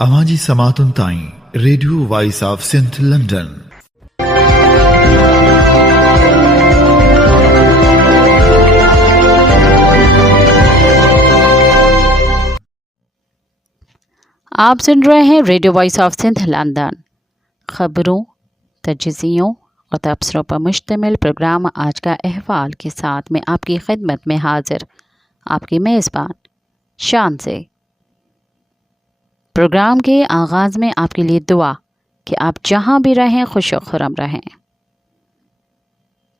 अवाजी समातुन ताई radio voice of Sindh London. आप सुन रहे हैं radio voice of Sindh London. खबरों, तजज़ियों और तबसरों पर मुश्तमिल प्रोग्राम आज का अहवाल के साथ में आपकी खिदमत में हाजिर आपकी मेज़बान शान से। प्रोग्राम के आगाज़ में आपके लिए दुआ कि आप जहां भी रहें खुश और खुर्रम रहें।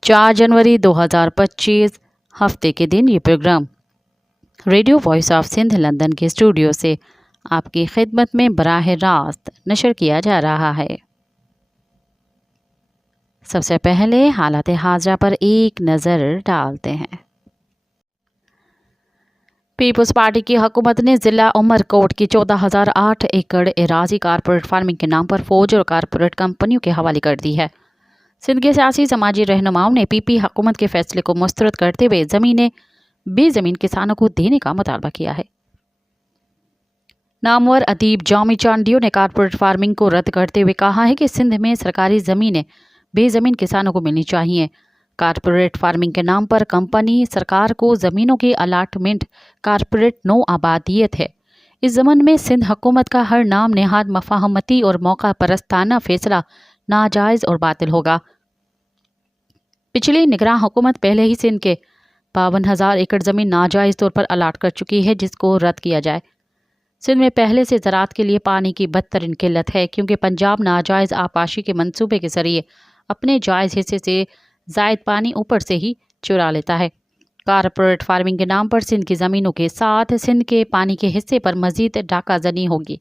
4 जनवरी 2025 हफ्ते के दिन ये programme radio voice of Sindh London के स्टूडियो से आपकी खिदमत में बराह रास्त नशर किया जा रहा है। सबसे पहले हालात हाज़रा पर एक नज़र डालते हैं। पीपल्स पार्टी की हुकूमत ने ज़िला उमरकोट की 14,008 एकड़ एराजी कारपोरेट फार्मिंग के नाम पर फौज और कारपोरेट कंपनियों के हवाले कर दी है। सिंध के सियासी समाजी रहनुमाओं ने पीपी हुकूमत के फैसले को मुस्तरद करते हुए ज़मीनें बेज़मीन किसानों को देने का मुतालबा किया है। नामवर अदीब जामी चांडियो ने कारपोरेट फार्मिंग को रद्द करते हुए कहा है कि सिंध में सरकारी ज़मीनें बेज़मीन किसानों को मिलनी चाहिए। कारपोरेट फार्मिंग के नाम पर कंपनी सरकार को ज़मीनों की अलाटमेंट कारपोरेट नो आबादियत है। इस ज़मन में सिंध हुकूमत का हर नाम नेहाद मफाहमती और मौका परस्ताना फैसला नाजायज़ और बातिल होगा। पिछली निगरान हुकूमत पहले ही सिंध के 52,000 एकड़ ज़मीन नाजायज़ तौर पर अलाट कर चुकी है, जिसको रद्द किया जाए। सिंध में पहले से ज़राअत के लिए पानी की बदतरीन किल्लत है, क्योंकि पंजाब नाजायज़ आपाशी के मंसूबे के ज़रिए अपने जायज़ हिस्से से ज़ायद पानी ऊपर से ही चुरा लेता है। कारपोरेट फार्मिंग के नाम पर सिंध की ज़मीनों के साथ सिंध के पानी के हिस्से पर मज़ीद डाकाज़नी होगी।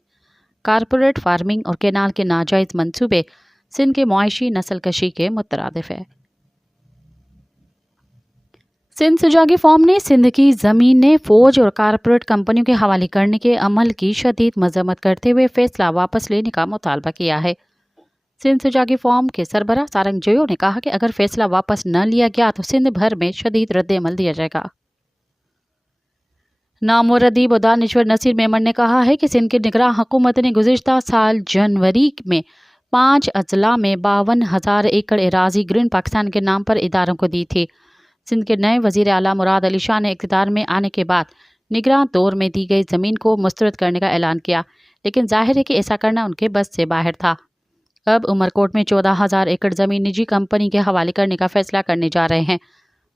कारपोरेट फार्मिंग और केनाल के नाजायज़ मंसूबे सिंध के मुआशी नस्ल कशी के मुतरादिफ है। सिंध सुजागी फॉर्म ने सिंध की ज़मीनें फ़ौज और कारपोरेट कंपनियों के हवाले करने के अमल की शदीद मज़म्मत करते हुए फैसला वापस लेने का मुतालबा किया है। सिंध सुजागी फॉर्म के सरबराह सारंग जोयो ने कहा कि अगर फैसला वापस न लिया गया तो सिंध भर में शदीद रद्द-ए-अमल दिया जाएगा। नामवर अदीब और दानिश्वर नसीर मेमन ने कहा है कि सिंध की निगरान हुकूमत ने गुज़िश्ता साल जनवरी में 5 अजला में 52,000 एकड़ एराजी ग्रीन पाकिस्तान के नाम पर इदारों को दी थी। सिंध के नए वज़ीर आला मुराद अली शाह ने इक़्तिदार में आने के बाद निगरान दौर में दी गई ज़मीन को मुस्तरद करने का ऐलान किया, लेकिन जाहिर है कि ऐसा करना उनके बस से बाहर था। अब उमरकोट में 14,000 एकड़ ज़मीन निजी कंपनी के हवाले करने का फैसला करने जा रहे हैं।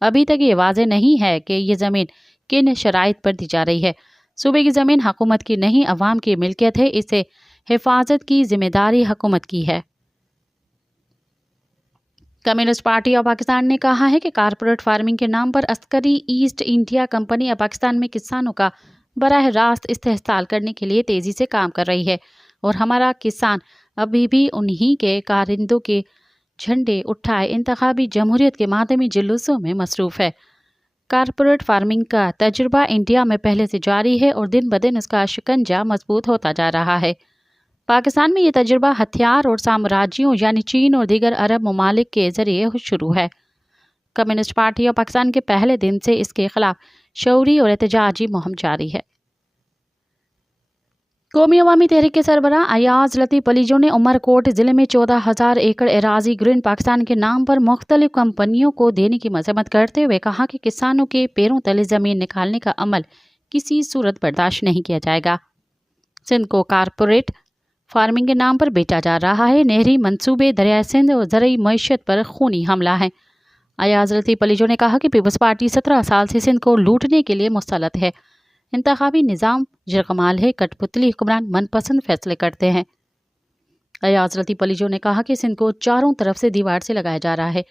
अभी तक ये वाज़ेह नहीं है कि ये ज़मीन किन शराइत पर दी जा रही है। सूबे की ज़मीन हुकूमत की नहीं, अवाम की मिल्कियत है। इसे हिफाजत की जिम्मेदारी हुकूमत की है। कम्युनिस्ट पार्टी ऑफ पाकिस्तान ने कहा है कि कारपोरेट फार्मिंग के नाम पर अस्करी ईस्ट इंडिया कंपनी अब पाकिस्तान में किसानों का बराह रास्त इस्तेहसाल करने के लिए तेज़ी से काम कर रही है और हमारा किसान अभी भी उन्हीं के कारिंदों के झंडे उठाए इंतखाबी जमहूरियत के मातमी जुलूसों में मसरूफ़ है। कारपोरेट फार्मिंग का तजुर्बा इंडिया में पहले से जारी है और दिन ब दिन उसका शिकंजा मजबूत होता जा रहा है। पाकिस्तान में ये तजुर्बा हथियार और साम्राज्यों यानी चीन और दीगर अरब ममालिक के ज़रिए शुरू है। कम्युनिस्ट पार्टी ऑफ पाकिस्तान के पहले दिन से इसके खिलाफ शऊरी और एहतजाजी मुहिम जारी है। कौमी अवामी तहरीक के सरबराह अयाज लतीफ़ अलीजो ने उमरकोट ज़िले में 14,000 एकड़ एराजी ग्रीन पाकिस्तान के नाम पर मुख्तलिफ कंपनियों को देने की मजम्मत करते हुए कहा कि किसानों के पैरों तले ज़मीन निकालने का अमल किसी सूरत बर्दाश्त नहीं किया जाएगा। सिंध को कारपोरेट फार्मिंग के नाम पर बेचा जा रहा है। नहरी मंसूबे दरियाए सिंध और ज़रई मईशत पर खूनी हमला है। अयाज लतीफ़ अलीजो ने कहा कि पीपल्स पार्टी 17 साल से सिंध को लूटने के लिए मुस्तलत है। इंतखाबी निज़ाम जरकमाल है, कठपुतली हुक्मरान मनपसंद फैसले करते हैं। अयाज लतीफ़ अलीजो ने कहा कि सिंध को चारों तरफ से दीवार से लगाया जा रहा है।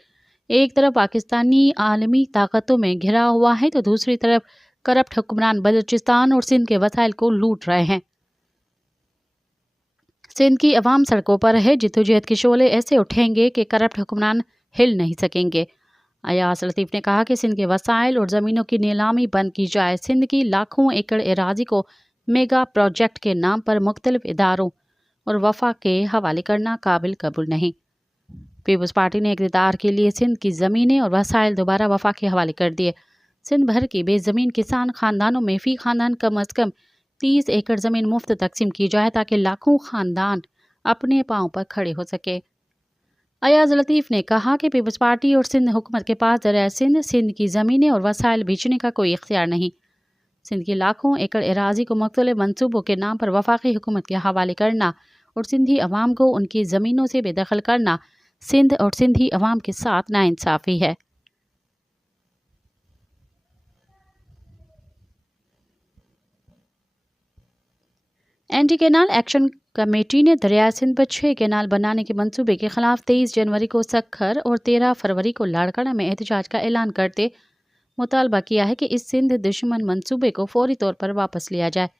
एक तरफ पाकिस्तानी आलमी ताकतों में घिरा हुआ है तो दूसरी तरफ करप्ट हुक्मरान बलूचिस्तान और सिंध के वसाइल को लूट रहे हैं। सिंध की अवाम सड़कों पर है। जिद्दोजहद के शोले ऐसे उठेंगे कि करप्ट हुक्मरान हिल नहीं सकेंगे। अयाज लतीफ़ ने कहा कि सिंध के वसाइल और ज़मीनों की नीलामी बंद की जाए। सिंध की लाखों एकड़ एराजी को मेगा प्रोजेक्ट के नाम पर मुख्तलिफ इदारों और वफा के हवाले करना काबिल कबूल नहीं। पीपल्स पार्टी ने इक़्तिदार के लिए सिंध की ज़मीनें और वसाइल दोबारा वफा के हवाले कर दिए। सिंध भर की बेज़मीन किसान ख़ानदानों में फ़ी ख़ानदान कम अज़ कम 30 एकड़ ज़मीन मुफ्त तकसीम की जाए ताकि लाखों ख़ानदान अपने पाँव पर खड़े हो सके। अयाज लतीफ़ ने कहा कि पीपल्स पार्टी और सिंध हुकूमत के पास दरिया सिंध की ज़मीनें और वसाइल बेचने का कोई इख्तियार नहीं। सिंध की लाखों एकड़ एराज़ी को मुख्तलिफ मनसूबों के नाम पर वफाकी हुकूमत के हवाले करना और सिंधी अवाम को उनकी ज़मीनों से बेदखल करना सिंध और सिंधी अवाम के साथ नाइंसाफ़ी है। एंटी कैनाल एक्शन कमेटी ने दरिया सिंध पर 6 कैनाल बनाने के मंसूबे के खिलाफ 23 जनवरी को सक्खर और 13 फरवरी को लाड़काना में एहतजाज का ऐलान करते मुतालबा किया है कि इस सिंध दुश्मन मंसूबे को फौरी तौर पर वापस लिया जाए।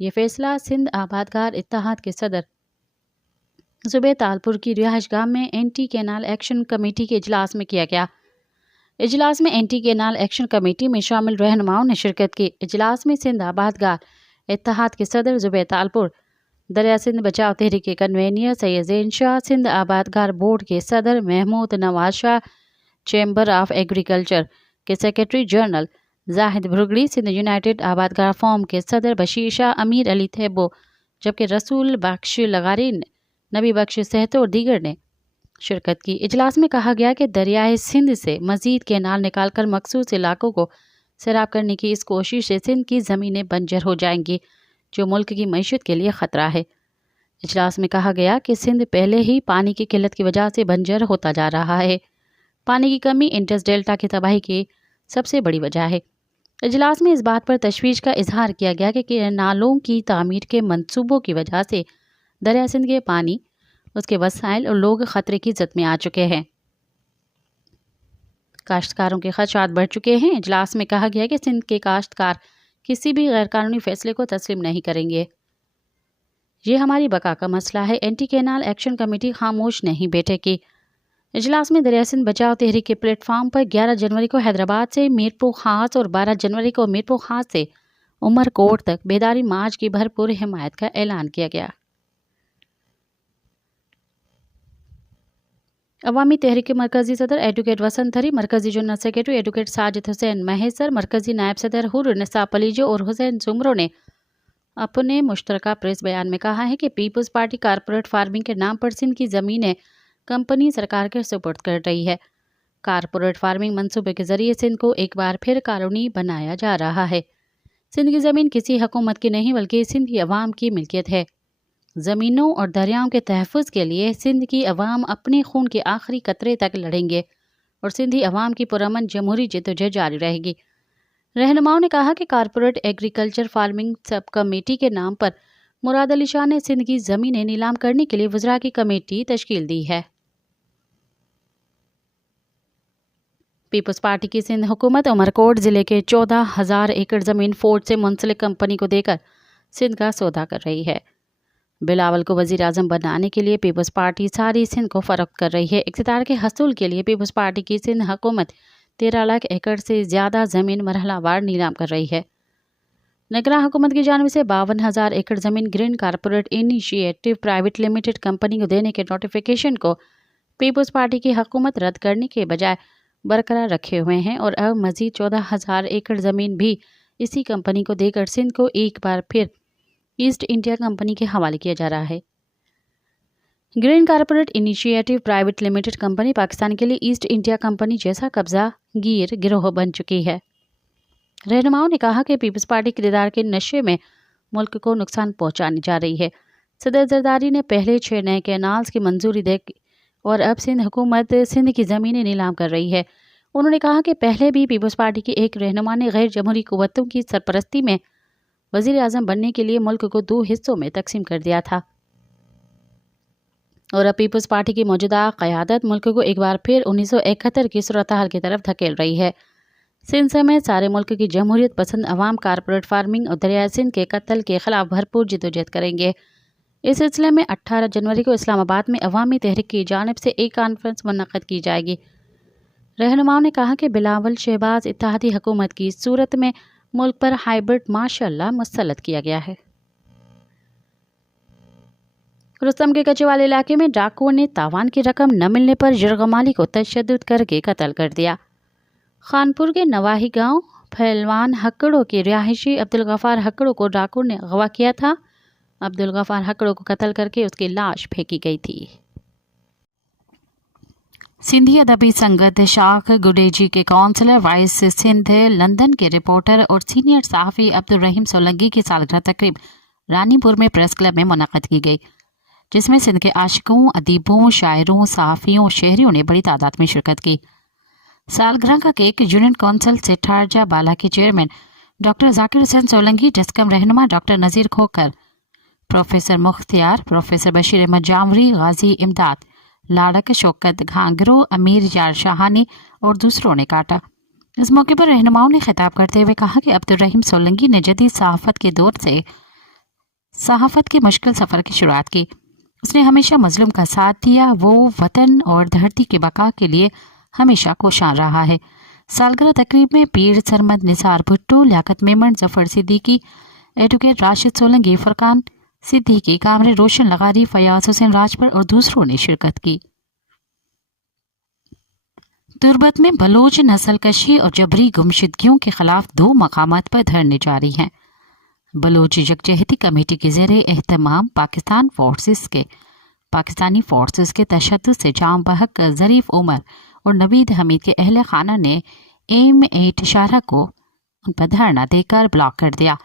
ये फैसला सिंध आबादगार इत्तेहाद के सदर ज़ुबैर तालपुर की रिहाइशगाह में एंटी कैनाल एक्शन कमेटी के इजलास में किया गया। इजलास में एंटी कैनाल एक्शन कमेटी में शामिल रहनुमाओं ने शिरकत की। इजलास में सिंध आबादगार इत्तेहाद के सदर ज़ुबैर तालपुर, दरिया सिंध बचाओ तहरीक के कन्वेनियर सैयद ज़ैन शाह, सिंध आबादगार बोर्ड के सदर Mahmood Nawaz Shah, chamber of agriculture के secretary general Zahid Bhurgri, Sindh united Abadgar forum के सदर बशीर शाह, अमीर अली थेबो, जबकि रसूल बख्श लगारीन, नबी बख्श सहतो और दीगर ने शिरकत की। इजलास में कहा गया कि दरियाए सिंध से मजीद कैनाल निकालकर मखसूस इलाकों को सैराब करने की इस कोशिश से सिंध की ज़मीनें बंजर हो जाएंगी, जो मुल्क की मईशत के लिए ख़तरा है। इजलास में कहा गया कि सिंध पहले ही पानी की किल्लत की वजह से बंजर होता जा रहा है। पानी की कमी इंडस डेल्टा की तबाही की सबसे बड़ी वजह है। इजलास में इस बात पर तशवीश का इजहार किया गया कि नालों की तामीर के मंसूबों की वजह से दरिया सिंध के पानी, उसके वसाइल और लोग ख़तरे की ज़द में आ चुके हैं। काश्तकारों के खदशात बढ़ चुके हैं। इजलास में कहा गया कि सिंध के काश्तकार किसी भी गैरकानूनी फैसले को तस्लीम नहीं करेंगे। ये हमारी बका का मसला है। एंटी कैनाल एक्शन कमेटी खामोश नहीं बैठेगी। इजलास में दरिया सिंध बचाओ तहरीक के प्लेटफार्म पर 11 जनवरी को हैदराबाद से मीरपुर खास और 12 जनवरी को मीरपुर खास से उमरकोट तक बेदारी मार्च की भरपूर हिमायत का ऐलान किया गया। अवामी तहरीक के मरकजी सदर एडवोकेट वसंत हरी, मरकजी general secretary advocate Sajid Hussain Mahesar, मरकजी नायब सदर हुर निसा पलीजो और हुसैन जुमरो ने अपने मुश्तरका प्रेस बयान में कहा है कि पीपल्स पार्टी कारपोरेट फार्मिंग के नाम पर सिंध की ज़मीनें कंपनी सरकार के सुपुर्द कर रही है। कारपोरेट फार्मिंग मंसूबे के जरिए सिंध को एक बार फिर कानूनी बनाया जा रहा है। सिंध की ज़मीन किसी हुकूमत की नहीं बल्कि सिंधी अवाम की मिल्कियत है। ज़मीनों और दरियाओं के तहफ़्फ़ुज़ के लिए सिंध की अवाम अपने खून के आखिरी कतरे तक लड़ेंगे और सिंधी अवाम की पुरअमन जमहूरी जद्दोजहद जारी रहेगी। रहनुमाओं ने कहा कि corporate agriculture farming sub committee के नाम पर मुराद अली शाह ने सिंध की ज़मीनें नीलाम करने के लिए वज़रा की कमेटी तश्कील दी है। पीपल्स पार्टी की सिंध हुकूमत उमरकोट ज़िले के 14,000 एकड़ ज़मीन फोर्ड से मुंसलिक कंपनी को देकर सिंध का सौदा कर रही है। बिलावल को वज़ीर आज़म बनाने के लिए पीपल्स पार्टी सारी सिंध को फ़रोख्त कर रही है। इक़्तिदार के हसूल के लिए पीपल्स पार्टी की सिंध हुकूमत 13 लाख एकड़ से ज़्यादा ज़मीन मरहलावार नीलाम कर रही है। निगरान हुकूमत की जानिब से 52,000 एकड़ ज़मीन green corporate initiative private limited company को देने के नोटिफिकेशन को पीपल्स पार्टी की हुकूमत रद्द करने के बजाय बरकरार रखे हुए हैं और अब मज़ीद 14,000 एकड़ ज़मीन भी इसी कंपनी को देकर सिंध को एक बार फिर ईस्ट इंडिया कंपनी के हवाले किया जा रहा है। Green corporate initiative private limited company Pakistan के लिए ईस्ट इंडिया कंपनी जैसा कब्जा गिर गिरोह बन चुकी है। रहनुमाओं ने कहा कि पीपल्स पार्टी किरदार के नशे में मुल्क को नुकसान पहुंचाने जा रही है। सदर जरदारी ने पहले 6 नए कैनाल्स की मंजूरी दे और अब सिंध हुकूमत सिंध की ज़मीनें नीलाम कर रही है। उन्होंने कहा कि पहले भी पीपल्स पार्टी के एक रहनुमा ने गैर जमहूरी कुव्वतों की सरपरस्ती में वज़ीर आज़म बनने के लिए मुल्क को 2 हिस्सों में तकसीम कर दिया था और अब पीपल्स पार्टी की मौजूदा क़यादत मुल्क को एक बार फिर 1971 की सूरत-हाल की तरफ धकेल रही है। सिंध समेत सारे मुल्क की जमहूरियत पसंद अवाम कारपोरेट फार्मिंग और दरिया सिंध के कत्ल के खिलाफ भरपूर जद्दोजहद करेंगे। इस सिलसिले में 18 जनवरी को इस्लामाबाद में अवामी तहरीक की जानिब से एक कॉन्फ्रेंस मुनक़्क़द की जाएगी। रहनुमाओं ने कहा कि बिलावल शहबाज इत्तेहादी हुकूमत की सूरत में मुल्क पर हाइब्रिड माशाअल्लाह मुसल्लत किया गया है। रुस्तम के कचेवाल इलाके में डाकुओं ने तावान की रकम न मिलने पर यरगमाली को तशद्दुद करके कत्ल कर दिया। खानपुर के नवाही गांव पहलवान हक्कड़ो के रिहायशी अब्दुल गफ्फार हक्कड़ो को डाकू ने अगवा किया था। अब्दुल गफ्फार हक्कड़ो को कत्ल करके उसकी लाश फेंकी गई थी। सिंधी अदबी संगत शाख गुडेजी के काउंसलर वाइस सिंध लंदन के रिपोर्टर और सीनियर सहाफ़ी अब्दुल रहीम सोलंकी की सालगिरह तकरीब रानीपुर में प्रेस क्लब में मुनक़्क़द की गई, जिसमें सिंध के आशिकों, अदीबों, शायरों, सहाफ़ियों, शहरियों ने बड़ी तादाद में शिरकत की। सालगिरह का केक यूनियन काउंसिल सिठारजा बाला के चेयरमैन डॉक्टर जाकिर हुसैन सोलंकी, जस्कम रहनुमा डॉक्टर नज़ीर खोकर, प्रोफेसर मुख्तियार, प्रोफेसर बशीर अहमद जामरी, गाजी इमदाद, लाड़क शौकत घांगरो, अमीर यार शाहानी और दूसरों ने काटा। इस मौके पर रहनुमाओं ने खिताब करते हुए कहा कि अब्दुल रहीम सोलंकी ने जदीद सहाफ़त के दौर से सहाफ़त के मुश्किल सफ़र की शुरुआत की। उसने हमेशा मजलूम का साथ दिया। वो वतन और धरती के बका के लिए हमेशा कोशां रहा है। सालगिरह तकरीब में पीर सरमद निसार भुट्टो, लियाकत मेमन, जफर सिद्दीकी, एडवोकेट राशिद सोलंकी, फरकान सिद्दीकी, कामरे रोशन लगारी, फयाज हुसैन राजपर और दूसरों ने शिरकत की। तुर्बत में बलोच नस्ल कशी और जबरी गुमशुदगियों के खिलाफ 2 मकामात पर धरने जारी हैं। बलोच यकजहती कमेटी के ज़रिए एहतमाम पाकिस्तानी फोर्सेस के तशद्दुद से जाम बहक ज़रीफ उमर और नवीद हमीद के अहले खाना ने M8 शाहरा को उन पर धरना देकर ब्लॉक कर दिया,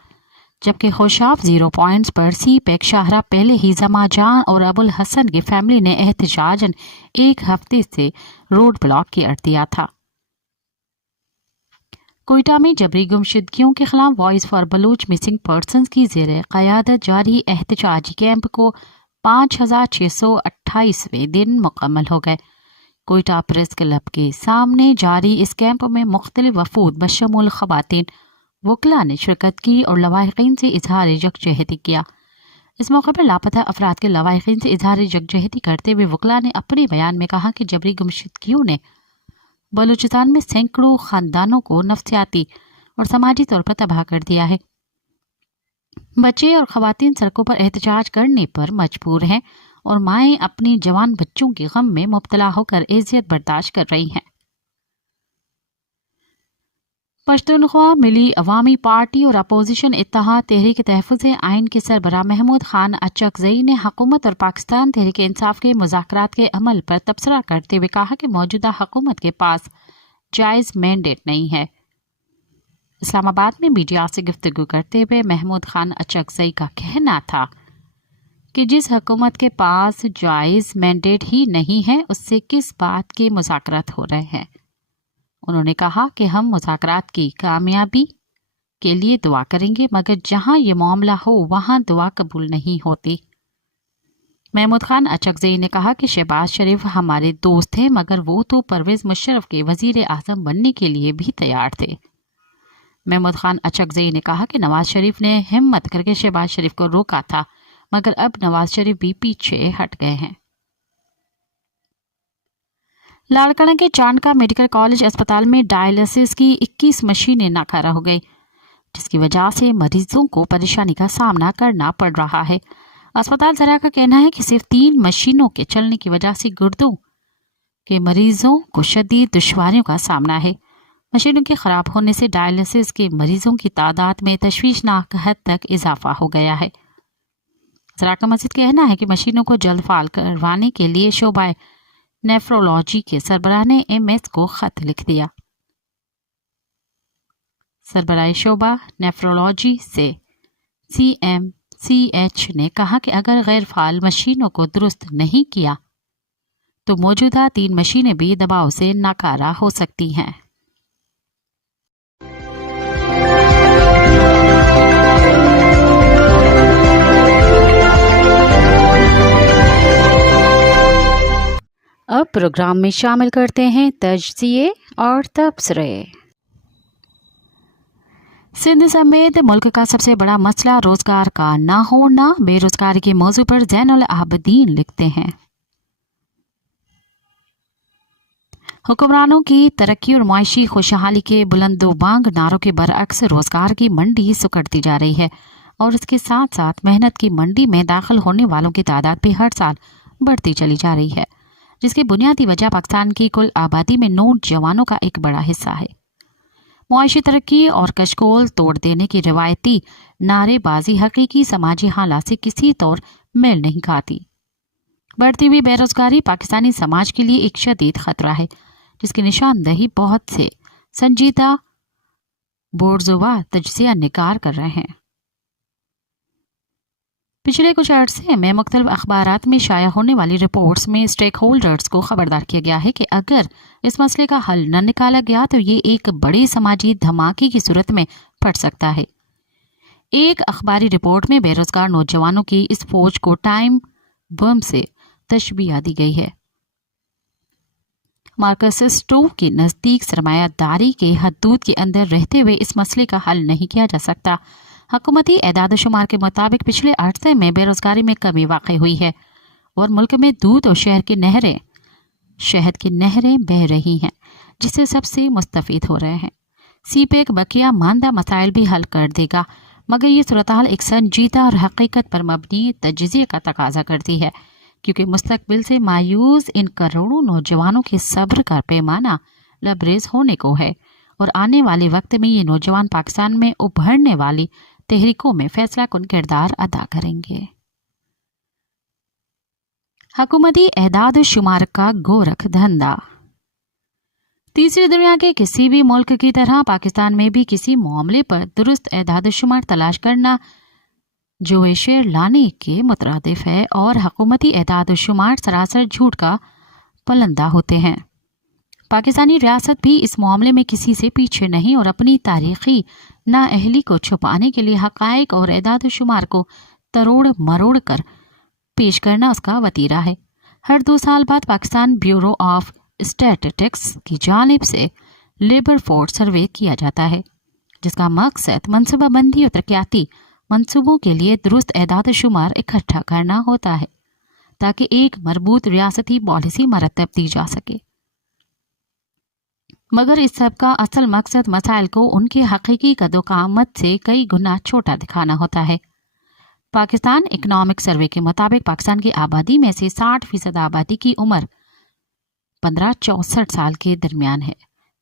जबकि खुशाब 0 पॉइंट्स पर C-पैक शाहरा पहले ही जमा जान और अबुल हसन की फैमिली ने एहतजाजन 1 हफ्ते से रोड ब्लॉक किया दिया था। कोयटा में जबरी गुमशुदगियों के खिलाफ voice for Baloch missing persons की ज़ेरे क़यादत जारी एहतजाजी कैंप को 5628वें दिन मुकम्मल हो गए। कोयटा प्रेस क्लब के सामने जारी इस कैंप में मुख्तलिफ वफूद बशमूल ख़वातीन वकला ने शिरकत की और लवाहिकीन से इजहार यकजहती किया। इस मौके पर लापता अफराद के लवाहिकीन से इजहार यकजहती करते हुए वकला ने अपने बयान में कहा कि जबरी गुमशुदगियों ने बलूचिस्तान में सैकड़ों खानदानों को नफ्सियाती और समाजी तौर पर तबाह कर दिया है। बच्चे और ख़वातीन सड़कों पर एहतजाज करने पर मजबूर हैं और माएँ अपनी जवान बच्चों के गम में मुब्तला होकर एज़ियत बर्दाश्त कर रही हैं। पश्तूनख्वा मिली अवामी पार्टी और अपोजिशन इत्तेहाद तहरीक तहफ़्फ़ुज़ आइन के सरबराह महमूद खान अचकज़ई ने हुकूमत और पाकिस्तान तहरीक इंसाफ के मुज़ाकरात के अमल पर तबसरा करते हुए कहा कि मौजूदा हुकूमत के पास जायज़ मैंडेट नहीं है। इस्लामाबाद में मीडिया से गुफ्तगू करते हुए महमूद खान अचकज़ई का कहना था कि जिस हुकूमत के पास जायज़ मैंडेट ही नहीं है, उससे किस बात के मुज़ाकरात हो रहे हैं। उन्होंने कहा कि हम मुज़ाकरात की कामयाबी के लिए दुआ करेंगे, मगर जहां ये मामला हो वहां दुआ कबूल नहीं होती। महमूद खान अचकज़ई ने कहा कि शहबाज शरीफ हमारे दोस्त हैं, मगर वो तो परवेज़ मुशर्रफ के वज़ीर आज़म बनने के लिए भी तैयार थे। महमूद खान अचकज़ई ने कहा कि नवाज शरीफ ने हिम्मत करके शहबाज शरीफ को रोका था, मगर अब नवाज शरीफ भी पीछे हट गए हैं। लाड़काना के चांडका मेडिकल कॉलेज अस्पताल में डायलिसिस की 21 मशीनें नाकारा हो गई, जिसकी वजह से मरीजों को परेशानी का सामना करना पड़ रहा है। अस्पताल जरा का कहना है कि सिर्फ 3 मशीनों के चलने की वजह से गुर्दों के मरीजों को शदीद दुश्वारियों का सामना है। मशीनों के खराब होने से डायलिसिस के मरीजों की तादाद में तशवीशनाक हद तक इजाफा हो गया है। जरा का मजीद कहना है कि मशीनों को जल्द फाल करवाने के लिए शोबा नेफ्रोलॉजी के सरबराह ने MS को खत लिख दिया। सरबराह शोबा नेफ्रोलॉजी से CMCH ने कहा कि अगर गैर फाल मशीनों को दुरुस्त नहीं किया तो मौजूदा 3 मशीनें भी दबाव से नाकारा हो सकती हैं। अब प्रोग्राम में शामिल करते हैं तजज़िये और तबसरे। सिंध समेत मुल्क का सबसे बड़ा मसला रोजगार का ना होना। बेरोजगारी के मौजू पर ज़ैनुल आबिदीन लिखते हैं, हुक्मरानों की तरक्की और माशी खुशहाली के बुलंदोबांग नारों के बरअक्स रोजगार की मंडी सुकड़ती जा रही है और इसके साथ साथ मेहनत की मंडी में दाखिल होने वालों की तादाद भी हर साल बढ़ती चली जा रही है, जिसकी बुनियादी वजह पाकिस्तान की कुल आबादी में नौजवानों का एक बड़ा हिस्सा है। मुआशी तरक्की और कशकोल तोड़ देने की रिवायती नारेबाजी हकीकी समाजी हालात से किसी तौर मेल नहीं खाती। बढ़ती हुई बेरोजगारी पाकिस्तानी समाज के लिए एक शदीद खतरा है, जिसकी निशानदेही बहुत से संजीदा बोर्जुआ तज्जिया निगार कर रहे हैं। पिछले कुछ अरसे में मुख्तलिफ अखबारात में शाया होने वाली रिपोर्ट्स में स्टेक होल्डर्स को खबरदार किया गया है कि अगर इस मसले का हल न निकाला गया तो ये एक बड़ी समाजी धमाके की सूरत में पड़ सकता है। एक अखबारी रिपोर्ट में बेरोजगार नौजवानों की इस फौज को टाइम बम से तशबीह दी गई है। मार्क्सिस्टों के नज़दीक सरमायादारी के हदूद के अंदर रहते हुए इस मसले का हल नहीं किया जा सकता। हुकूमती एदाद शुमार के मुताबिक पिछले अरसे में बेरोजगारी में कमी वाक़ई हुई है और मुल्क में दूध और शहद की नहरें बह रही हैं, जिससे सबसे मुस्तफ़ीद हो रहे हैं। सीपेक बकिया मानदा मसाइल भी हल कर देगा, मगर ये सूरत-हाल एक संजीदा और हकीकत पर मबनी तज्ज़िये का तकाजा करती है, क्योंकि मुस्तकबिल से मायूस इन करोड़ों नौजवानों के सब्र का पैमाना लबरेज होने को है और आने वाले वक्त में ये नौजवान पाकिस्तान में उभरने वाली तहरीकों में फैसला कुन किरदार अदा करेंगे। हुकूमती एदाद शुमार का गोरख धंधा। तीसरी दुनिया के किसी भी मुल्क की तरह पाकिस्तान में भी किसी मामले पर दुरुस्त एदाद शुमार तलाश करना जो शेर लाने के मुतरादिफ है और हुकूमती एदाद शुमार सरासर झूठ का पलंदा होते हैं। पाकिस्तानी रियासत भी इस मामले में किसी से पीछे नहीं और अपनी तारीखी नाअहली को छुपाने के लिए हकायक और एदाद शुमार को तरोड़ मरोड़ कर पेश करना उसका वतीरा है। हर 2 साल बाद पाकिस्तान ब्यूरो ऑफ स्टैटिस्टिक्स की जानिब से लेबर फोर्स सर्वे किया जाता है, जिसका मकसद मनसूबाबंदी और तरक्याती मंसूबों के लिए दुरुस्त एदाद शुमार इकट्ठा करना होता है, ताकि एक मरबूत रियासती पॉलिसी मरतब दी जा सके। मगर इस सब का असल मकसद मसाइल को उनके हकीकी कदोकामत से कई गुना छोटा दिखाना होता है। पाकिस्तान इकनॉमिक सर्वे के मुताबिक पाकिस्तान की आबादी में से 60% आबादी की उम्र 15-64 साल के दरमियान है,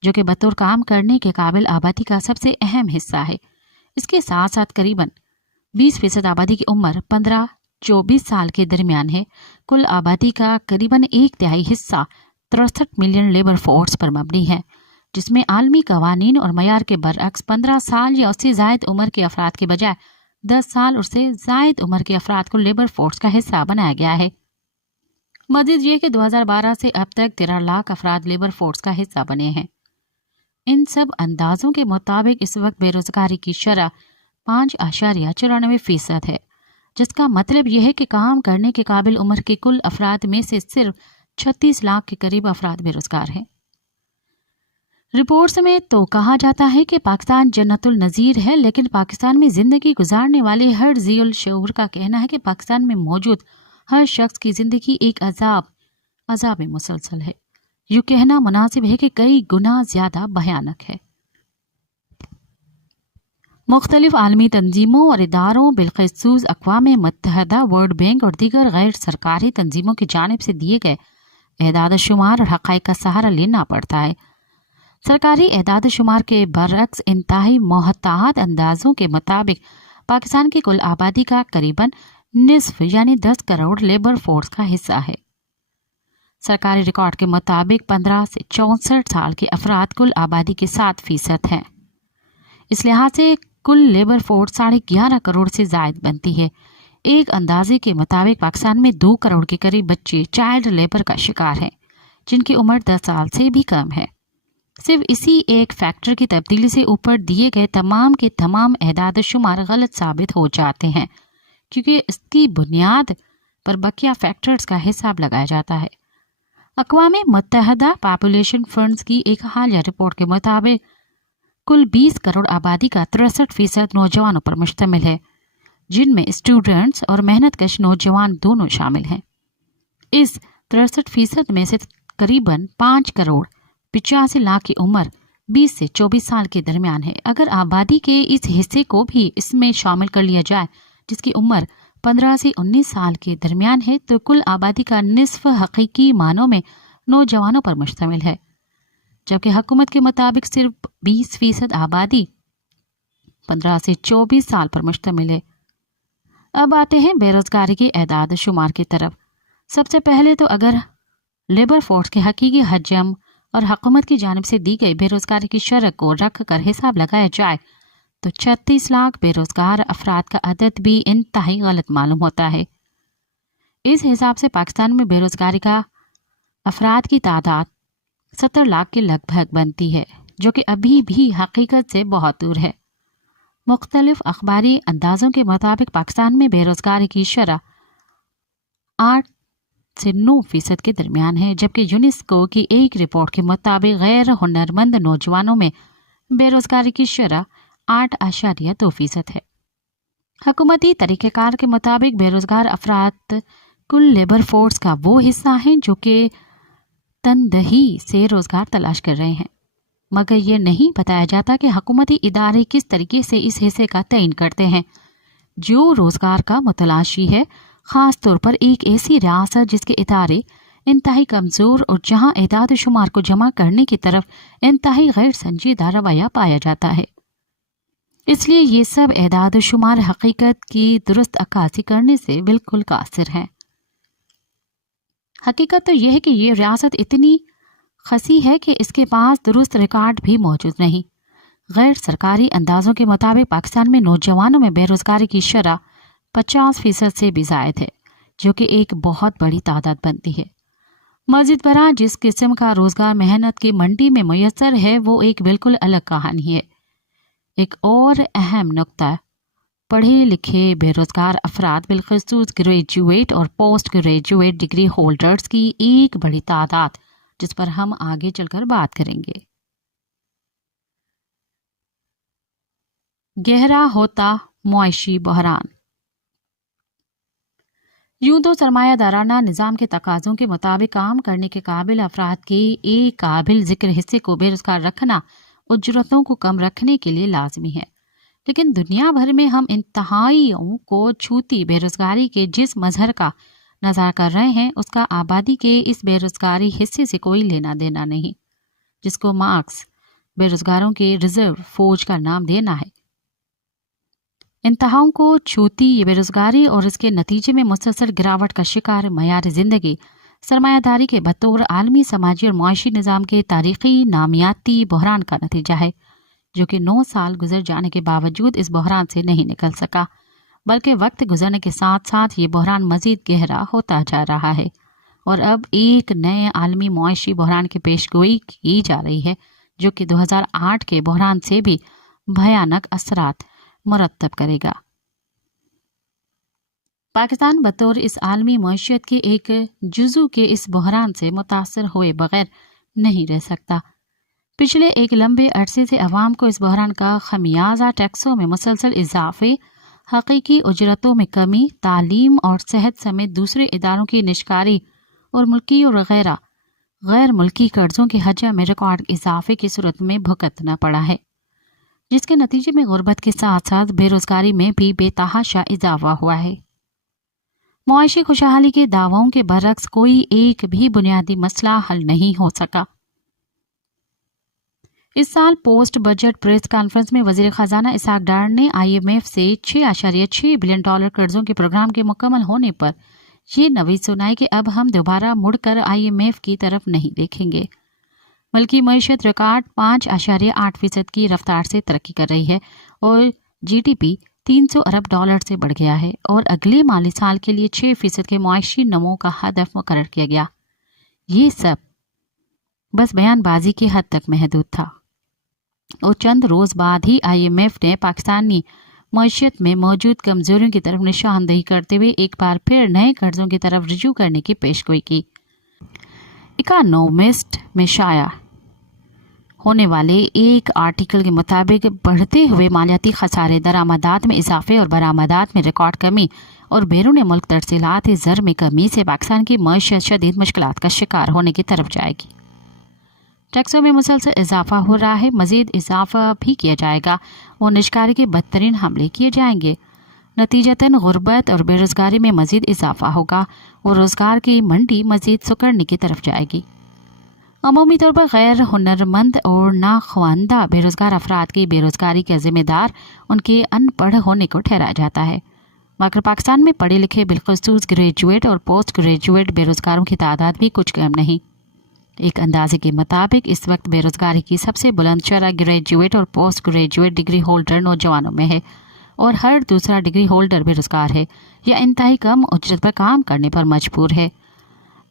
जो कि बतौर काम करने के काबिल आबादी का सबसे अहम हिस्सा है। इसके साथ साथ करीबन 20% आबादी की उम्र 15-24 साल के दरमियान है। कुल आबादी का करीबन 1/3 हिस्सा 63 मिलियन लेबर फोर्स पर मबनी है, जिसमें आलमी कवानीन और मयार के बरअक्स 15 साल या उससे जायद उम्र के अफराद के बजाय 10 साल और उससे जायद उम्र के अफराद को लेबर फोर्स का हिस्सा बनाया गया है। मजीद ये कि 2012 से अब तक 13 लाख अफराद लेबर फोर्स का हिस्सा बने हैं। इन सब अंदाजों के मुताबिक इस वक्त बेरोजगारी की शरह 5.94% है, जिसका मतलब यह है कि काम करने के काबिल उम्र के कुल अफराद में से सिर्फ 36 लाख के करीब अफराद बेरोजगार हैं। रिपोर्ट्स में तो कहा जाता है कि पाकिस्तान जन्नतुल नज़ीर है, लेकिन पाकिस्तान में जिंदगी गुजारने वाले हर ज़ीउल शऊर का कहना है कि पाकिस्तान में मौजूद हर शख्स की जिंदगी एक अजाब मुसलसल है। यूँ कहना मुनासिब है कि कई गुना ज्यादा भयानक है। मुख्तलिफ आलमी तंजीमों और इदारों बिलखसूस अक़वाम मुत्तहदा, वर्ल्ड बैंक और दीगर गैर सरकारी तंजीमों की जानिब से दिए गए एदाद शुमार और हक़ाइक़ का सहारा लेना पड़ता है। सरकारी एदाद शुमार के बरअक्स इंतहाई मोहतात अंदाजों के मुताबिक पाकिस्तान की कुल आबादी का करीबन निस्फ यानी 10 करोड़ लेबर फोर्स का हिस्सा है। सरकारी रिकॉर्ड के मुताबिक 15 से 64 साल के अफराद कुल आबादी के 7% हैं। इस लिहाज से कुल लेबर फोर्स 11.5 करोड़ से जायद बनती है। एक अंदाजे के मुताबिक पाकिस्तान में 2 करोड़ के करीब बच्चे चाइल्ड लेबर का शिकार हैं, जिनकी उम्र 10 साल से भी कम है। सिर्फ इसी एक फैक्टर की तब्दीली से ऊपर दिए गए तमाम के तमाम एदाद शुमार गलत साबित हो जाते हैं, क्योंकि इसकी बुनियाद पर बकिया फैक्टर्स का हिसाब लगाया जाता है। अक़वाम मुत्तहदा पॉपुलेशन फंड्स की एक हालिया रिपोर्ट के मुताबिक कुल 20 करोड़ आबादी का 63% नौजवानों पर मुश्तमिल है, जिनमें स्टूडेंट्स और मेहनतकश नौजवान दोनों शामिल हैं। इस 63% में से करीबन 5 करोड़ 85 लाख की उम्र 20 से 24 साल के दरमियान है। अगर आबादी के इस हिस्से को भी इसमें शामिल कर लिया जाए, जिसकी उम्र 15 से 19 साल के दरमियान है, तो कुल आबादी का निस्फ हकीकी मानों में नौजवानों पर मुश्तमिल है, जबकि हुकूमत के मुताबिक सिर्फ 20% आबादी 15 से 24 साल पर मुश्तमिल है। अब आते हैं बेरोजगारी के एदाद शुमार की तरफ। सबसे पहले तो अगर लेबर फोर्स के हकीकी हजम और हुकूमत की जानिब से दी गई बेरोजगारी की शरह को रख कर हिसाब लगाया जाए तो 36 लाख बेरोजगार अफराद का अदद भी इंतहाई गलत मालूम होता है। इस हिसाब से पाकिस्तान में बेरोजगारी का अफराद की तादाद 70 लाख के लगभग बनती है, जो कि अभी भी हकीकत से बहुत दूर है। मुख्तलिफ अखबारी अंदाजों के मुताबिक पाकिस्तान में बेरोजगारी की शरह 8 से 9% के दरमियान है, जबकि यूनेस्को की एक रिपोर्ट के मुताबिक गैर हुनरमंद नौजवानों में बेरोजगारी की शरह 8.2% है। हुकूमती तरीक़ेकार के मुताबिक बेरोजगार अफराद कुल लेबर फोर्स का वो हिस्सा है जो कि तनदही से रोजगार तलाश कर रहे हैं, मगर ये नहीं बताया जाता कि हुकूमती इदारे किस तरीके से इस हिस्से का तयन करते हैं जो रोजगार का मुतलाशी है, खास तौर पर एक ऐसी रियासत जिसके इदारे इंतहाई कमज़ोर और जहां एदाद शुमार को जमा करने की तरफ इंतहाई गैर संजीदा रवैया पाया जाता है। इसलिए ये सब एदाद शुमार हकीकत की दुरुस्त अक्कासी करने से बिल्कुल कासिर है। हकीकत तो यह है कि ये रियासत इतनी खसी है कि इसके पास दुरुस्त रिकॉर्ड भी मौजूद नहीं। गैर सरकारी अंदाजों के मुताबिक पाकिस्तान में नौजवानों में बेरोजगारी की शरह 50% से भी ज़ायद है, जो कि एक बहुत बड़ी तादाद बनती है। मज़ीद बरा जिस किस्म का रोजगार मेहनत की मंडी में मुयस्सर है वो एक बिल्कुल अलग कहानी है। एक और अहम नुक्ता, पढ़े लिखे बेरोजगार अफराद बिलखसूस ग्रेजुएट और पोस्ट ग्रेजुएट डिग्री होल्डर्स की एक बड़ी तादाद, जिस पर हम आगे चलकर बात करेंगे। गहरा होता मुआशी बहरान। यूं तो सरमायादाराना निज़ाम के तकाज़ों के मुताबिक काम करने के काबिल अफराद के एक काबिल जिक्र हिस्से को बेरोजगार रखना उजरतों को कम रखने के लिए लाजमी है, लेकिन दुनिया भर में हम इंतहाइयों को छूती बेरोजगारी के जिस मजहर का नज़ारा कर रहे हैं उसका आबादी के इस बेरोजगारी हिस्से से कोई लेना देना नहीं, जिसको मार्क्स बेरोजगारों के रिजर्व फौज का नाम देना है। इंतहाओं को छूती ये बेरोजगारी और इसके नतीजे में मुसलसल गिरावट का शिकार मयार जिंदगी सरमायादारी के बतौर आलमी समाजी और मुआशी निज़ाम के तारीखी नामियाती बहरान का नतीजा है, जो कि 9 साल गुजर जाने के बावजूद इस बहरान से नहीं निकल सका, बल्कि वक्त गुजरने के साथ साथ ये बहरान मजीद गहरा होता जा रहा है और अब एक नए आलमी मुआशी बहरान की पेशगोई की जा रही है, जो कि 2008 के बहरान से भी भयानक असरात मुरतब करेगा। पाकिस्तान बतौर इस आलमी मईशत के एक जुज़ू के इस बहरान से मुतासर हुए बगैर नहीं रह सकता। पिछले एक लंबे अरसे से अवाम को इस बहरान का खमियाजा टैक्सों में मुसलसल इजाफे, हकीकी उजरतों में कमी, तालीम और सेहत समेत दूसरे इदारों की निष्कारी और मुल्की और गैर मुल्की कर्जों के हजम में रिकॉर्ड इजाफे की सूरत में भुगतना पड़ा है, जिसके नतीजे में गुर्बत के साथ साथ बेरोजगारी में भी बेतहाशा इजाफा हुआ है। मुआशी खुशहाली के दावों के बरक्स कोई एक भी बुनियादी मसला हल नहीं हो सका। इस साल पोस्ट बजट प्रेस कॉन्फ्रेंस में वजीर खजाना इसहाक डार ने IMF से $6.6 बिलियन कर्जों के प्रोग्राम के मुकम्मल होने पर ये नवीद सुनाई कि अब हम दोबारा मुड़कर IMF की तरफ नहीं देखेंगे। बल्कि मईशत रिकॉर्ड 5.8% की रफ्तार से तरक्की कर रही है और GDP $300 अरब से बढ़ गया है और अगले माली साल के लिए 6% के मुआशी नमो का हदफ मुकर्रर किया गया। ये सब बस बयानबाजी की हद तक महदूद था और चंद रोज बाद ही IMF ने पाकिस्तानी मईशत में मौजूद कमजोरियों की तरफ निशानदेही करते हुए एक बार फिर नए कर्जों की तरफ रुजू करने की पेशगोई की। इकोनॉमिस्ट में शाया होने वाले एक आर्टिकल के मुताबिक बढ़ते हुए मालियाती खसारे, दरामदात में इजाफे और बरामदात में रिकॉर्ड कमी और बैरून मुल्क तरसीलात ज़र में कमी से पाकिस्तान की मईशत शदीद मुश्किलात का शिकार होने की तरफ जाएगी। टैक्सों में मुसलसल इजाफा हो रहा है, मजीद इजाफा भी किया जाएगा और निष्कारी के बदतरीन हमले किए जाएंगे। नतीजतन गुर्बत और बेरोजगारी में मजीद इजाफा होगा और रोजगार की मंडी मजीद सुकड़ने की तरफ जाएगी। अमूमी तौर पर गैर हुनरमंद और नाख्वानदा बेरोजगार अफराद की बेरोजगारी का जिम्मेदार उनके अनपढ़ होने को ठहराया जाता है, मगर पाकिस्तान में पढ़े लिखे बिलखसूस ग्रेजुएट और पोस्ट ग्रेजुएट बेरोजगारों की तादाद भी कुछ कम नहीं। एक अंदाजे के मुताबिक इस वक्त बेरोजगारी की सबसे बुलंद शरह ग्रेजुएट और पोस्ट ग्रेजुएट डिग्री होल्डर नौजवानों में है और हर दूसरा डिग्री होल्डर बेरोजगार है या इंतहाई कम उजरत पर काम करने पर मजबूर है।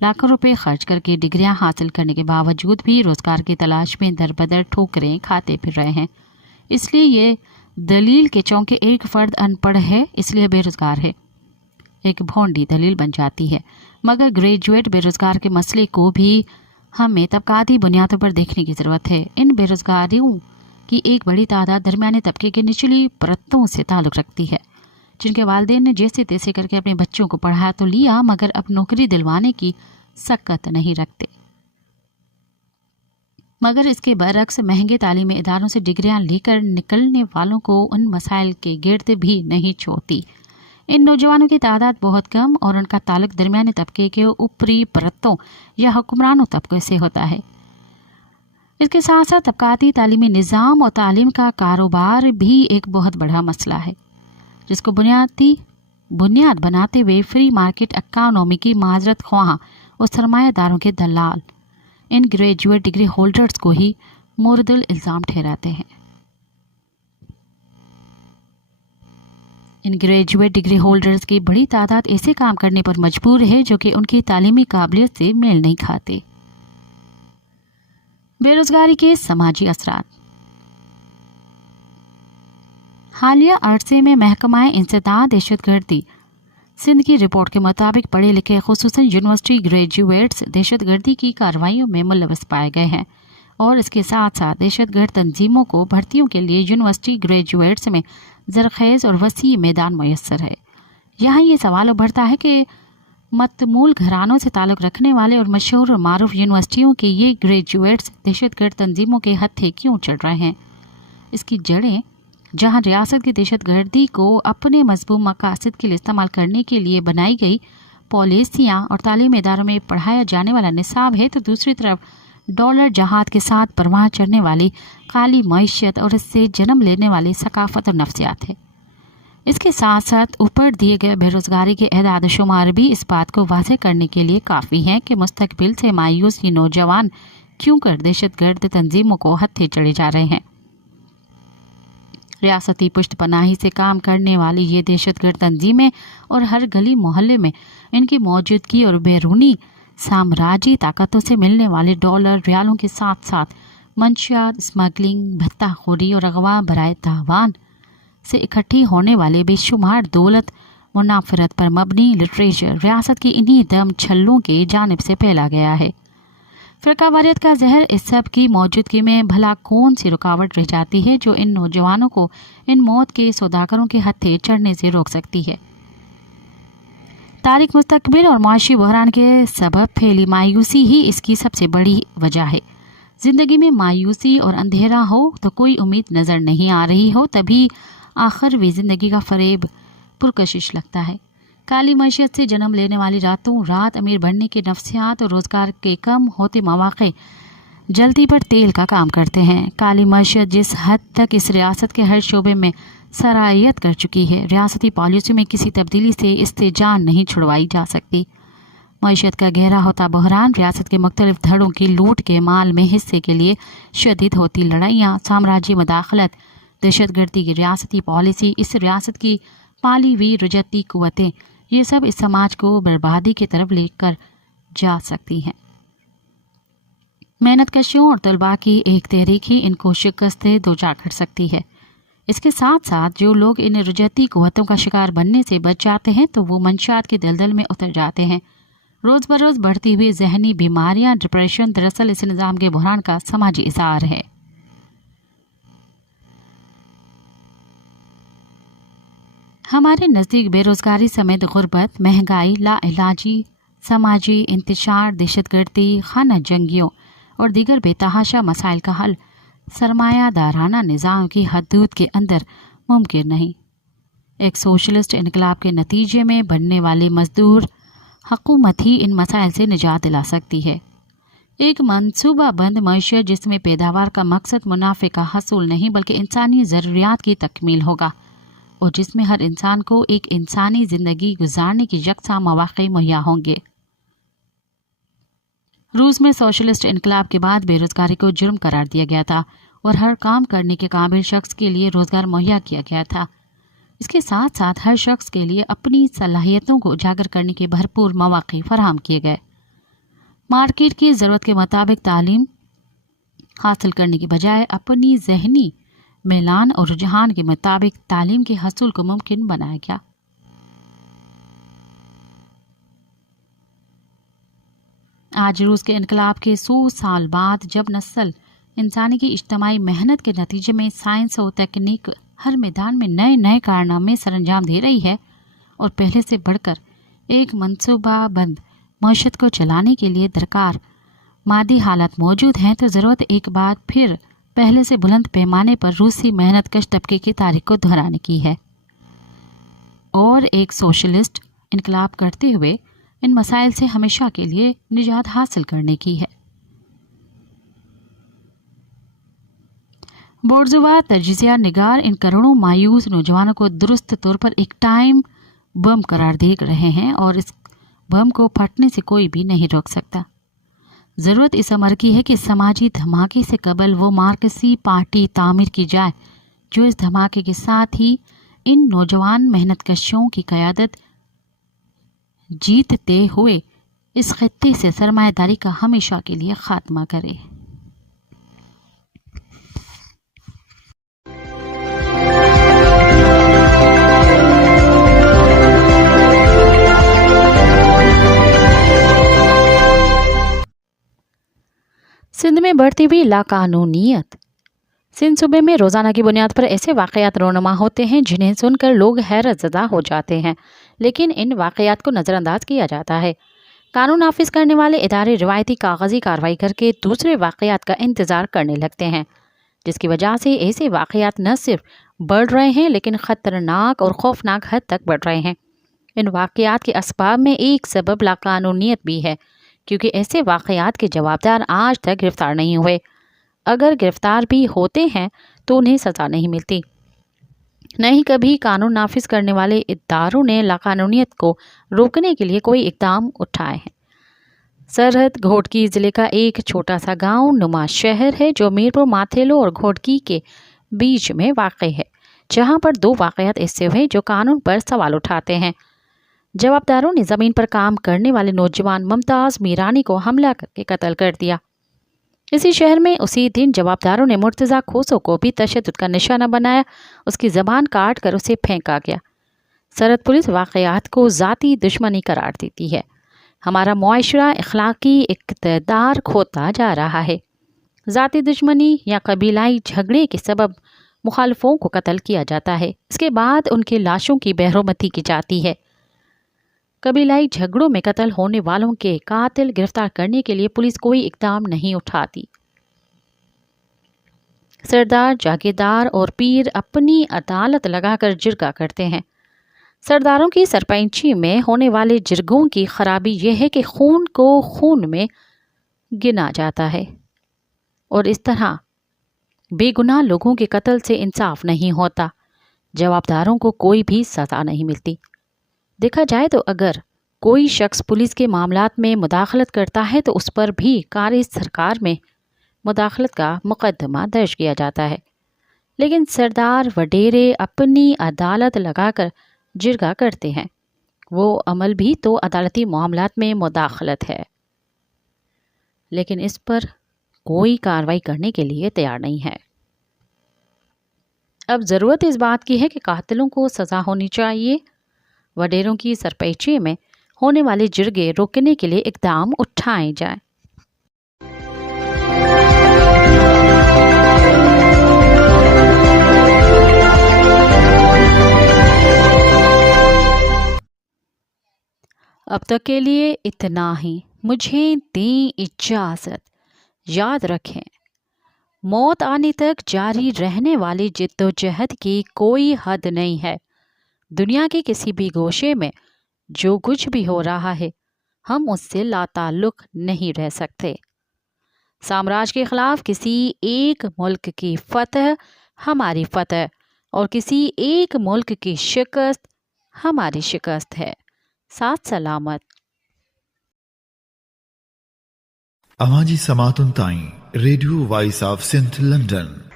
लाखों रुपए खर्च करके डिग्रियां हासिल करने के बावजूद भी रोजगार की तलाश में दर बदर ठोकरें खाते फिर रहे हैं। इसलिए ये दलील के चौंके एक फर्द अनपढ़ है इसलिए बेरोजगार है एक भोंडी दलील बन जाती है, मगर ग्रेजुएट बेरोजगार के मसले को भी हमें तबकाती बुनियादों पर देखने की ज़रूरत है। इन बेरोजगारियों की एक बड़ी तादाद दरमियाने तबके के निचली परतों से ताल्लुक़ रखती है, जिनके वालिदैन ने जैसे तैसे करके अपने बच्चों को पढ़ा तो लिया मगर अब नौकरी दिलवाने की सकत नहीं रखते। मगर इसके बरक्स महंगे तालीमी इदारों से डिग्रियां लेकर निकलने वालों को उन मसाइल के गिर्द भी नहीं छोड़ती। इन नौजवानों की तादाद बहुत कम और उनका ताल्लुक दरमियाने तबके के ऊपरी परतों या हुक्मरानों तबके से होता है। इसके साथ साथ तबकाती तालीमी निज़ाम और तालीम का कारोबार भी एक बहुत बड़ा मसला है, जिसको बुनियाद बनाते हुए फ्री मार्केट इकोनॉमी की माजरत ख्वाह और सरमायादारों के दलाल इन ग्रेजुएट डिग्री होल्डर्स को ही मुर्दल इल्ज़ाम ठहराते हैं। इन ग्रेजुएट डिग्री होल्डर्स की बड़ी तादाद ऐसे काम करने पर मजबूर है जो कि उनकी तालीमी काबिलियत से मेल नहीं खाते। बेरोजगारी के समाजी असरात। हालिया अरसे में महकमा इंसदाद दहशतगर्दी सिंध की रिपोर्ट के मुताबिक पढ़े लिखे खुसूसन यूनिवर्सिटी ग्रेजुएट्स दहशतगर्दी की कार्रवाइयों में मुलव्वस पाए गए हैं और इसके साथ साथ दहशतगर्द तंजीमों को भर्तियों के लिए यूनिवर्सिटी ग्रेजुएट्स में ज़रखेज़ और वसी मैदान मैसर है। यहाँ ये सवाल उभरता है कि मतमूल घरानों से ताल्लुक़ रखने वाले और मशहूर और मारूफ यूनिवर्सिटियों के ये ग्रेजुएट्स दहशतगर्द तंजीमों के हत्थे क्यों चढ़ रहे हैं। इसकी जड़ें जहां रियासत की दहशतगर्दी को अपने मजबूत मकासद के लिए इस्तेमाल करने के लिए बनाई गई पॉलिसियाँ और तालीमी इदारों में पढ़ाया जाने वाला निसाब है, तो दूसरी तरफ डॉलर जहाद के साथ परवाह चढ़ने वाली काली मईशत और इससे जन्म लेने वाली सकाफत और नफ्सियात है। इसके साथ साथ ऊपर दिए गए बेरोजगारी के एदाद शुमार भी इस बात को वाज़ेह करने के लिए काफ़ी हैं कि मुस्तकबिल से मायूस ये नौजवान क्यों कर दहशतगर्द तंजीमों को हत्थे चढ़े जा रहे हैं। रियासती पुष्ट पनाही से काम करने वाली ये दहशतगर्द तंजीमें और हर गली मोहल्ले में इनकी मौजूदगी और बैरूनी साम्राज्यी ताकतों से मिलने वाले डॉलर रियालों के साथ साथ मंशियात, स्मगलिंग, भत्ताखोरी और अगवा बराए तावान से इकट्ठी होने वाले बेशुमार दौलत मुनाफरत पर मबनी लिटरेचर रियासत की इन्हीं दम छल्लों के जानिब से फैला गया है। फ़िरकावारियत का जहर इस सब की मौजूदगी में भला कौन सी रुकावट रह जाती है जो इन नौजवानों को इन मौत के सौदागरों के हत्थे चढ़ने से रोक सकती है। तारीख मुस्तकबिल और मुआशी बहरान के सबब फैली मायूसी ही इसकी सबसे बड़ी वजह है। ज़िंदगी में मायूसी और अंधेरा हो तो कोई उम्मीद नज़र नहीं आ रही हो, तभी आखिर भी ज़िंदगी का फरेब पुरकशिश लगता है। काली मईशत से जन्म लेने वाली रातों रात अमीर बनने के नफ्सियात और रोज़गार के कम होते मौक़े जल्दी पर तेल का काम करते हैं। काली मईशत जिस हद तक इस रियासत के हर शोबे में सरायत कर चुकी है, रियासती पॉलिसी में किसी तब्दीली से इससे जान नहीं छुड़वाई जा सकती। मईशत का गहरा होता बहरान, रियासत के मुख्तलिफ धड़ों की लूट के माल में हिस्से के लिए शदीद होती लड़ाइयाँ, साम्राज्य मदाखलत, दहशतगर्दी की रियासती पॉलिसी, इस रियासत की पाली हुई रुजती कुव्वतें, ये सब इस समाज को बर्बादी की तरफ लेकर जा सकती हैं। मेहनत कशियों और तलबा की एक तहरीक ही इनको शिकस्त दो जा कर सकती है। इसके साथ साथ जो लोग इन रुजती कुव्वतों का शिकार बनने से बच जाते हैं तो वो मंशात के दलदल में उतर जाते हैं। रोज़ बरोज़ बढ़ती हुई जहनी बीमारियां, डिप्रेशन दरअसल इस निज़ाम के बहरान का समाजी इज़हार है। हमारे नज़दीक बेरोज़गारी समेत गुर्बत, महंगाई, लाइलाजी, समाजी इंतशार, दहशतगर्दी, खाना जंगियों और दीगर बेतहाशा मसाइल का हल सरमायादाराना निज़ाम की हदूद के अंदर मुमकिन नहीं। एक सोशलिस्ट इनकलाब के नतीजे में बनने वाली मजदूर हुकूमत ही इन मसाइल से निजात दिला सकती है। एक मंसूबा बंद मईशत जिसमें पैदावार का मकसद मुनाफे का हसूल नहीं बल्कि इंसानी ज़रूरियात की तकमील होगा और जिसमें हर इंसान को एक इंसानी ज़िंदगी गुजारने की यकसा मौक़े मुहैया होंगे। रूस में सोशलिस्ट इनकलाब के बाद बेरोजगारी को जुर्म करार दिया गया था और हर काम करने के काबिल शख्स के लिए रोजगार मुहैया किया गया था। इसके साथ साथ हर शख्स के लिए अपनी सलाहियतों को उजागर करने के भरपूर मौक़े फराहम किए गए। मार्केट की ज़रूरत के मुताबिक तालीम हासिल करने की बजाय अपनी जहनी मिलान और रुझान के मुताबिक तालीम के हसूल को मुमकिन बनाया गया। आज रूस के इनकलाब के 100 साल बाद जब नस्ल इंसानी की इज्तिमाई मेहनत के नतीजे में साइंस और तकनीक हर मैदान में नए नए कारनामे सरंजाम दे रही है और पहले से बढ़कर एक मंसूबा बंद मईशत को चलाने के लिए दरकार मादी हालात मौजूद हैं, तो ज़रूरत एक बार फिर पहले से बुलंद पैमाने पर रूसी मेहनत कश तबके की तारीख को दोहराने की है और एक सोशलिस्ट इनकलाब करते हुए इन मसाइल से हमेशा के लिए निजात हासिल करने की है। बोर्जुआ तजिज़िया निगार इन करोड़ों मायूस नौजवानों को दुरुस्त तौर पर एक टाइम बम करार दे रहे हैं और इस बम को फटने से कोई भी नहीं रोक सकता। ज़रूरत इस अमर की है कि समाजी धमाके से कबल वो मार्क्सी पार्टी तामीर की जाए जो इस धमाके के साथ ही इन नौजवान मेहनतकशों की क़यादत जीतते हुए इस खित्ते से सरमायादारी का हमेशा के लिए खात्मा करे। सिंध में बढ़ती हुई लाकानूनियत। सिंध सूबे में रोज़ाना की बुनियाद पर ऐसे वाक़यात रोनुमा होते हैं जिन्हें सुनकर लोग हैरत ज़दा हो जाते हैं, लेकिन इन वाक़यात को नज़रअंदाज किया जाता है। कानून नाफिज करने वाले इदारे रिवायती कागज़ी कार्रवाई करके दूसरे वाक़यात का इंतज़ार करने लगते हैं, जिसकी वजह से ऐसे वाक़यात न सिर्फ बढ़ रहे हैं लेकिन ख़तरनाक और खौफनाक हद तक बढ़ रहे हैं। इन वाक़यात के असबाब में एक सबब लाकानूनियत भी है, क्योंकि ऐसे वाक़यात के जवाबदार आज तक गिरफ़्तार नहीं हुए। अगर गिरफ़्तार भी होते हैं तो उन्हें सज़ा नहीं मिलती। नहीं कभी कानून नाफिज करने वाले इदारों ने लाकानूनियत को रोकने के लिए कोई इक़दाम उठाए हैं। सरहद घोटकी ज़िले का एक छोटा सा गांव नुमा शहर है जो मीरपुर माथेलो और घोटकी के बीच में वाक़ है, जहां पर 2 वाक़यात ऐसे हुए जो कानून पर सवाल उठाते हैं। जवाबदारों ने ज़मीन पर काम करने वाले नौजवान मुमताज़ मीरानी को हमला करके कत्ल कर दिया। इसी शहर में उसी दिन जवाबदारों ने मुर्तज़ा खोसो को भी तशद्दुद का निशाना बनाया, उसकी ज़बान काट कर उसे फेंका गया। सरहद पुलिस वाक़यात को ज़ाती दुश्मनी करार देती है। हमारा मुआशरा अखलाकी इक़्तिदार खोता जा रहा है। ज़ाती दुश्मनी या कबीलाई झगड़े के सबब मुखालफों को कत्ल किया जाता है, इसके बाद उनकी लाशों की बहरोमती की जाती है। कबीलाई झगड़ों में कत्ल होने वालों के कातिल गिरफ्तार करने के लिए पुलिस कोई इक़दाम नहीं उठाती। सरदार, जागीरदार और पीर अपनी अदालत लगाकर जिरगा करते हैं। सरदारों की सरपंची में होने वाले जिरगों की खराबी यह है कि खून को खून में गिना जाता है और इस तरह बेगुनाह लोगों के कत्ल से इंसाफ नहीं होता। जवाबदारों को कोई भी सज़ा नहीं मिलती। देखा जाए तो अगर कोई शख्स पुलिस के मामलात में मुदाखलत करता है तो उस पर भी कारी सरकार में मुदाखलत का मुकदमा दर्ज किया जाता है, लेकिन सरदार वडेरे अपनी अदालत लगाकर जिरगा करते हैं। वो अमल भी तो अदालती मामलात में मुदाखलत है, लेकिन इस पर कोई कार्रवाई करने के लिए तैयार नहीं है। अब ज़रूरत इस बात की है कि कातिलों को सज़ा होनी चाहिए। वडेरों की सरपंची में होने वाले जिरगे रोकने के लिए इक़दाम उठाए जाएं। अब तक के लिए इतना ही। मुझे दें इजाज़त। याद रखें, मौत आने तक जारी रहने वाली जिद्दोजहद की कोई हद नहीं है। दुनिया के किसी भी गोशे में जो कुछ भी हो रहा है, हम उससे लाताल्लुक़ नहीं रह सकते। साम्राज्य के खिलाफ किसी एक मुल्क की फतह हमारी फतह और किसी एक मुल्क की शिकस्त हमारी शिकस्त है। साथ सलामत। अवाजी समातुन ताई radio voice of Sindh London